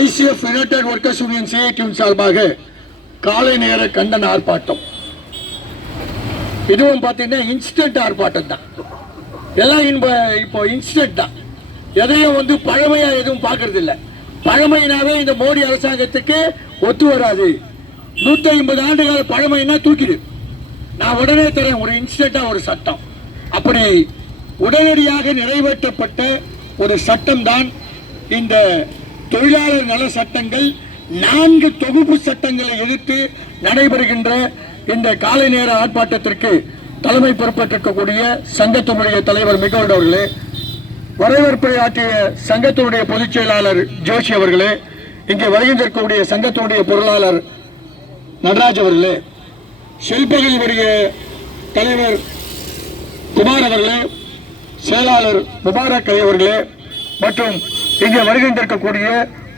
ICF united workers union சிஐடியின் சார்பாக காலை நேர கண்டன ஆர்ப்பாட்டம். இதுவும் பார்த்தீங்கன்னா இன்ஸ்டன்ட் ஆர்ப்பாட்டம் தான். எல்லாம் இன்ப இப்போ இன்ஸ்டன்ட் தான். எதையும் வந்து பழமையாக எதுவும் பார்க்கறது இல்லை பழமையினாவே இந்த மோடி அரசாங்கத்துக்கு ஒத்து வராது. நூற்றி ஐம்பது ஆண்டுகால பழமைன்னா தூக்கிடு. நான் உடனே தரேன் ஒரு இன்ஸ்டன்ட்டாக ஒரு சட்டம். அப்படி உடனடியாக நிறைவேற்றப்பட்ட ஒரு சட்டம் தான் இந்த தொழிலாளர் நல சட்டங்கள் நான்கு தொகுப்பு சட்டங்களை எதிர்த்து நடைபெறுகின்ற இந்த காலை நேர ஆர்ப்பாட்டத்திற்கு தலைமை பொறுப்பேற்றிருக்கக்கூடிய சங்கத்தினுடைய தலைவர் மிகோடு அவர்களே வரவேற்பை ஆற்றிய சங்கத்தினுடைய பொதுச் செயலாளர் ஜோஷி அவர்களே இங்கே வருகின்றிருக்கக்கூடிய சங்கத்தினுடைய பொருளாளர் நடராஜ் அவர்களே செல்பகங்களுடைய தலைவர் குமார் அவர்களே செயலாளர் முபாரக் அவர்களே மற்றும் இங்கே வருகின்றிருக்கக்கூடிய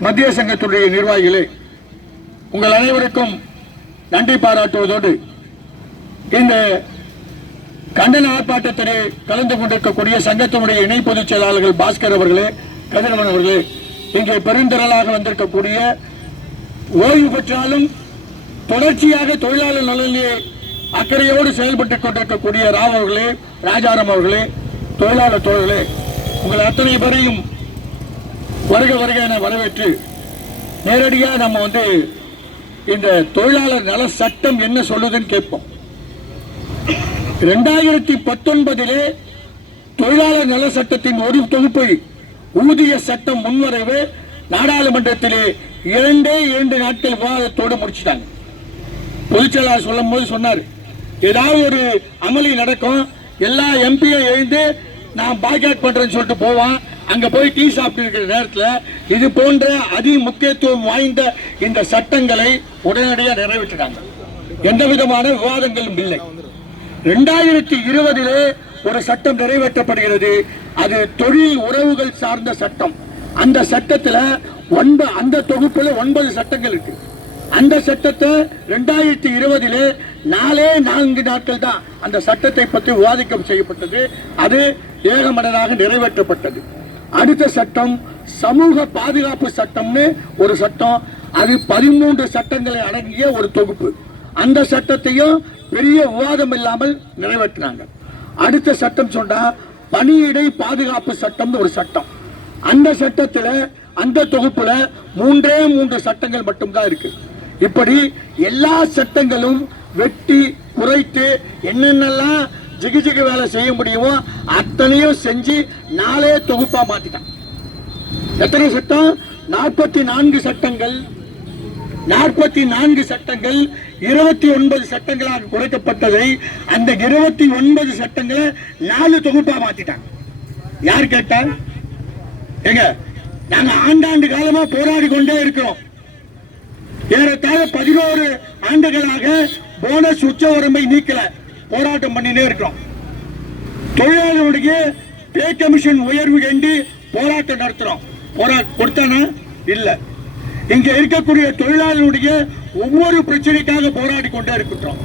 மத்திய சங்கத்துடைய நிர்வாகிகளே உங்கள் அனைவருக்கும் நன்றி பாராட்டுவதோடு இந்த கண்டன ஆர்ப்பாட்டத்திலே கலந்து கொண்டிருக்கக்கூடிய சங்கத்தினுடைய இணை பொதுச் செயலாளர்கள் பாஸ்கர் அவர்களே கதிரவன் அவர்களே இங்கே பெருந்திரளாக வந்திருக்கக்கூடிய ஓய்வு பெற்றாலும் தொடர்ச்சியாக தொழிலாளர் நலனிலே அக்கறையோடு செயல்பட்டுக் கொண்டிருக்கக்கூடிய ராவ் அவர்களே ராஜாராம் அவர்களே தொழிலாளர் தோழர்களே உங்கள் அத்தனை பேரையும் வருக வருக என வரவேற்று நேரடியாக நம்ம வந்து இந்த தொழிலாளர் நல சட்டம் என்ன சொல்லுதுன்னு கேட்போம். ரெண்டாயிரத்தி பத்தொன்பதிலே தொழிலாளர் நல சட்டத்தின் ஒரு தொகுப்பை ஊதிய சட்டம் முன்வரைவு நாடாளுமன்றத்திலே இரண்டே இரண்டு நாட்கள் விவாதத்தோடு முடிச்சிட்டாங்க. பொதுச்செயலாளர் சொல்லும் போது சொன்னார் ஏதாவது ஒரு அமளி நடக்கும் எல்லா எம்பியும் எழுந்து நான் பாய்காட் பண்றேன்னு சொல்லிட்டு போவான் அங்கே போய் டீ சாப்பிட்டு இருக்கிற நேரத்தில் இது போன்ற அதி முக்கியத்துவம் வாய்ந்த இந்த சட்டங்களை உடனடியாக நிறைவேற்றிட்டாங்க. எந்த விதமான விவாதங்களும் இல்லை. ரெண்டாயிரத்தி இருபதிலே ஒரு சட்டம் நிறைவேற்றப்படுகிறது. அது தொழில் உறவுகள் சார்ந்த சட்டம். அந்த சட்டத்தில் ஒன்பது அந்த தொகுப்பில் ஒன்பது சட்டங்கள் இருக்கு. அந்த சட்டத்தை ரெண்டாயிரத்தி இருபதிலே நாலே நான்கு நாட்கள் தான் அந்த சட்டத்தை பற்றி விவாதிக்கம் செய்யப்பட்டது. அது ஏகமனதாக நிறைவேற்றப்பட்டது. அடுத்த சட்டம் சமூக பாதுகாப்பு சட்டம்னு ஒரு சட்டம். அது பதிமூன்று சட்டங்களை அடங்கிய ஒரு தொகுப்பு. அந்த சட்டத்தையும் பெரிய விவாதம் இல்லாமல் நிறைவேற்றினாங்க. அடுத்த சட்டம் சொன்னா பணியிடை பாதுகாப்பு சட்டம்னு ஒரு சட்டம். அந்த சட்டத்தில் அந்த தொகுப்புல மூன்றே மூன்று சட்டங்கள் மட்டும்தான் இருக்கு. இப்படி எல்லா சட்டங்களும் வெட்டி குறைத்து என்னென்னலாம் ஜிகு ஜிகு வேலை செய்ய முடியுமோ அத்தனையும் செஞ்சு நாளே தொகுப்பா மாத்திட்டான். எத்தனை சட்டம்? நாற்பத்தி நான்கு சட்டங்கள். நாற்பத்தி நான்கு சட்டங்கள். இருபத்தி ஒன்பது சட்டங்களாக குறைக்கப்பட்டதை அந்த இருபத்தி ஒன்பது சட்டங்களை நாலு தொகுப்பா மாத்திட்டாங்க யார் கேட்டா? ஏங்க நாங்க ஆண்டாண்டு காலமா போராடி கொண்டே இருக்கிறோம். ஏறத்தாழ பதினோரு ஆண்டுகளாக போனஸ் உச்ச வரம்பை நீக்கல. போராட்டம் பண்ணினே இருக்கிறோம். தொழிலாளர்களுடைய பே கமிஷன் உயர்வு கண்டி போராட்டம் நடத்துறோம். போரா கொடுத்தானா? இல்லை. இங்க இருக்கக்கூடிய தொழிலாளர்களுடைய ஒவ்வொரு பிரச்சனைக்காக போராடி கொண்டே இருக்கின்றோம்.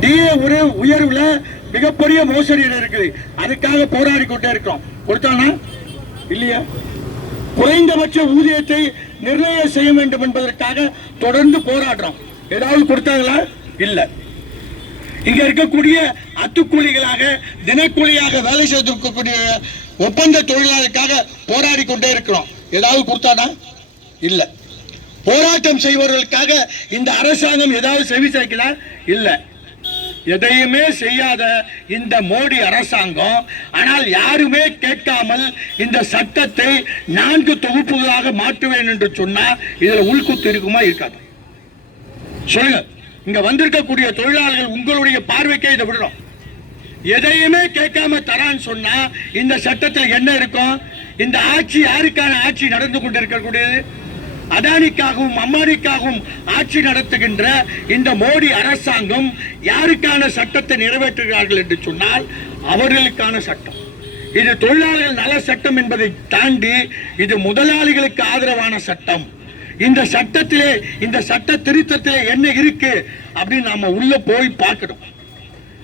டிஏ ஒரே உயர்வுல மிகப்பெரிய மோசடி இருக்குது அதுக்காக போராடி கொண்டே இருக்கிறோம். கொடுத்தானா? இல்லையா? குறைந்தபட்ச ஊதியத்தை நிர்ணயம் செய்ய வேண்டும் என்பதற்காக தொடர்ந்து போராடுறோம். ஏதாவது கொடுத்தாங்களா? இல்லை. இங்க இருக்கக்கூடிய அத்துக்கூலிகளாக தினக்கூலியாக வேலை செய்திருக்கக்கூடிய ஒப்பந்த தொழிலாளருக்காக போராடி கொண்டே இருக்கிறோம். ஏதாவது கொடுத்தானா? இல்ல. போராட்டம் செய்பவர்களுக்காக இந்த அரசாங்கம் ஏதாவது செவி சாய்க்கல இல்ல. எதையுமே செய்யாத இந்த மோடி அரசாங்கம் ஆனால் யாருமே கேட்காமல் இந்த சட்டத்தை நான்கு தொகுப்புகளாக மாற்றுவேன் என்று சொன்னா இதுல உள்குத்து இருக்குமா இருக்காது? சொல்லுங்க. இங்க வந்திருக்கக்கூடிய தொழிலாளர்கள் உங்களுடைய பார்வைக்கே இதை விடுறோம் எதையுமே கேட்காம தரான்னு சொன்னா இந்த சட்டத்தில் என்ன இருக்கும்? இந்த ஆட்சி யாருக்கான ஆட்சி நடந்து கொண்டிருக்கக்கூடியது? அதானிக்காகவும் அம்மானிக்காகவும் ஆட்சி நடத்துகின்ற இந்த மோடி அரசாங்கம் யாருக்கான சட்டத்தை நிறைவேற்றுகிறார்கள் என்று சொன்னால் அவர்களுக்கான சட்டம். இது தொழிலாளர்கள் நல சட்டம் என்பதை தாண்டி இது முதலாளிகளுக்கு ஆதரவான சட்டம். இந்த சட்டத்திலே இந்த சட்ட திருத்தத்திலே என்ன இருக்கு அப்படின்னு நாம உள்ள போய் பார்க்கணும்.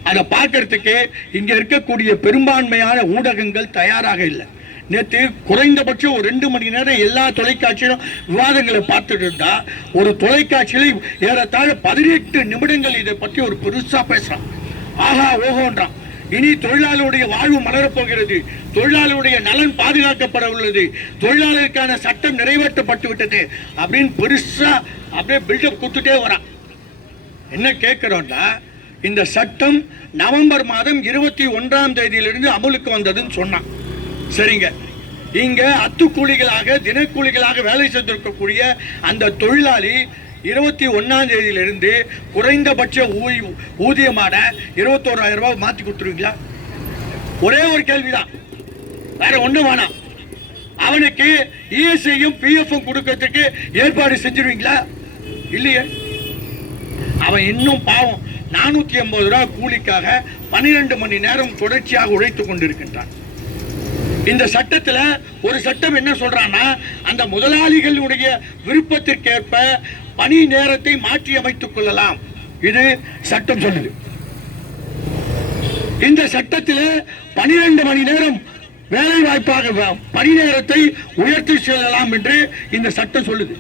அதை பார்க்கறதுக்கு இங்க இருக்கக்கூடிய பெரும்பான்மையான ஊடகங்கள் தயாராக இல்லை. நேற்று குறைந்தபட்சம் ஒரு ரெண்டு மணி நேரம் எல்லா தொலைக்காட்சியிலும் விவாதங்களை பார்த்துட்டு இருந்தா ஒரு தொலைக்காட்சியில் ஏறத்தாழ பதினெட்டு நிமிடங்கள் இதை பற்றி ஒரு பெருசா பேசுறான். ஆஹா ஓஹோன்றான். இனி தொழிலாளருடைய வாழ்வு மலரப் போகிறது தொழிலாளருடைய நலன் பாதுகாக்கப்பட உள்ளது. தொழிலாளருக்கான சட்டம் நிறைவேற்றப்பட்டு விட்டது அப்படின்னு பெருசா அப்படியே பில்டப் கொடுத்துட்டே வரான். என்ன கேட்கிறோம்னா இந்த சட்டம் நவம்பர் மாதம் இருபத்தி ஒன்றாம் தேதியிலிருந்து அமலுக்கு வந்ததுன்னு சொன்னான். சரிங்க. இங்க அத்துக்கூலிகளாக தினக்கூலிகளாக வேலை செய்திருக்கக்கூடிய அந்த தொழிலாளி இருபத்தி ஒன்றாம் தேதியிலிருந்து குறைந்தபட்ச ஊதி ஊதியமான இருபத்தோராயிரம் ரூபாய் மாத்தி கொடுத்துருவீங்களா? ஒரே ஒரு கேள்விதான். வேற ஒண்ணும் வேணாம். அவனுக்கு இஎஸ்ஐயும் பிஎஃப்பும் கொடுக்கறதுக்கு ஏற்பாடு செஞ்சிருவீங்களா? இல்லையே. அவன் இன்னும் பாவம் நானூத்தி ஐம்பது ரூபாய் கூலிக்காக பன்னிரெண்டு மணி நேரம் தொடர்ச்சியாக உழைத்துக் கொண்டிருக்கின்றான். இந்த சட்டத்தில் ஒரு சட்டம் என்ன சொல்றான்னா அந்த முதலாளிகளுடைய விருப்பத்திற்கேற்ப பணி நேரத்தை மாற்றி அமைத்துக் கொள்ளலாம். இது சட்டம் சொல்லுது. இந்த சட்டத்தில் பனிரெண்டு மணி நேரம் வேலை வாய்ப்பாக பணி நேரத்தை உயர்த்தி செல்லலாம் என்று இந்த சட்டம் சொல்லுது.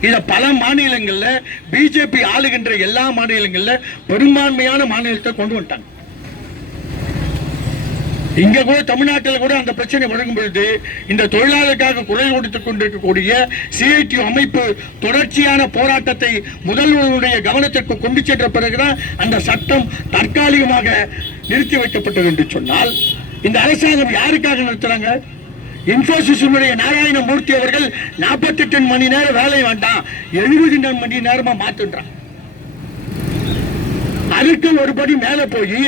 இதை பல மாநிலங்களில் பிஜேபி ஆளுகின்ற எல்லா மாநிலங்களில் பெரும்பான்மையான மாநிலத்தை கொண்டு வந்துட்டாங்க. இங்க கூட தமிழ்நாட்டில் கூட அந்த பிரச்சனை வழங்கும் பொழுது இந்த தொழிலாளருக்காக குரல் கொடுத்துக் கொண்டிருக்கக்கூடிய சிஐடி அமைப்பு தொடர்ச்சியான போராட்டத்தை முதல்வருடைய கவனத்திற்கு கொண்டு சென்ற பிறகுதான் அந்த சட்டம் தற்காலிகமாக நிறுத்தி வைக்கப்பட்டது என்று சொன்னால் இந்த அரசாங்கம் யாருக்காக நிறுத்துறாங்க? இன்போசிஸினுடைய நாராயணமூர்த்தி அவர்கள் 48 மணி நேரம் வேலை வேண்டாம் எழுபது மணி நேரமா மாத்துன்றான் அதுக்கு ஒரு படி மேல போய்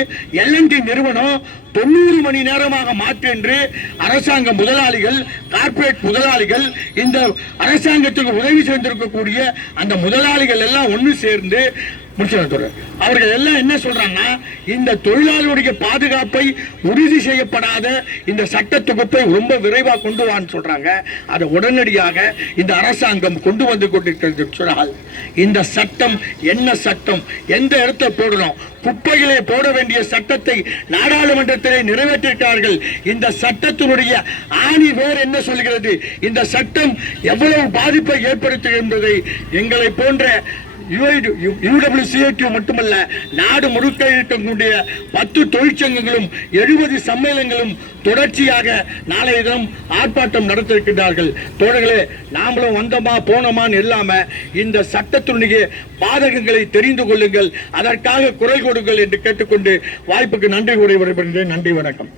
எல்என்டி நிறுவனம் தொண்ணூறு மணி நேரமாக மாற்று என்று அரசாங்க முதலாளிகள் கார்ப்பரேட் முதலாளிகள் இந்த அரசாங்கத்துக்கு உதவி செய்திருக்கக்கூடிய அந்த முதலாளிகள் எல்லாம் ஒன்று சேர்ந்து முடிச்சு அவர்கள் எல்லாம் என்ன சொல்றாங்கன்னா இந்த தொழிலாளருடைய பாதுகாப்பை உறுதி செய்யப்படாத இந்த சட்ட தொகுப்பை ரொம்ப விரைவாக கொண்டு வான்னு சொல்றாங்க. அதை உடனடியாக இந்த அரசாங்கம் கொண்டு வந்து கொண்டிருக்கிறது சொன்னால் இந்த சட்டம் என்ன சட்டம் எந்த இடத்தை போடணும் குப்பைகளை போட வேண்டிய சட்டத்தை நாடாளுமன்றத்திலே நிறைவேற்றிட்டார்கள். இந்த சட்டத்தினுடைய ஆணி வேர் என்ன சொல்கிறது? இந்த சட்டம் எவ்வளவு பாதிப்பை ஏற்படுத்தும் என்பதை எங்களை போன்ற யூடபிள்யூசிஐடி மட்டுமல்ல நாடு முழுக்க இருக்கக்கூடிய பத்து தொழிற்சங்கங்களும் எழுபது சம்மேளங்களும் தொடர்ச்சியாக நாளைய தினம் ஆர்ப்பாட்டம் நடத்த இருக்கின்றார்கள் தோழர்களே நாமளும் வந்தோமா போனோமான்னு இல்லாம இந்த சட்டத்தினுடைய பாதகங்களை தெரிந்து கொள்ளுங்கள். அதற்காக குரல் கொடுங்கள் என்று கேட்டுக்கொண்டு வாய்ப்புக்கு நன்றி கூறி விடைபெறுகிறேன். நன்றி வணக்கம்.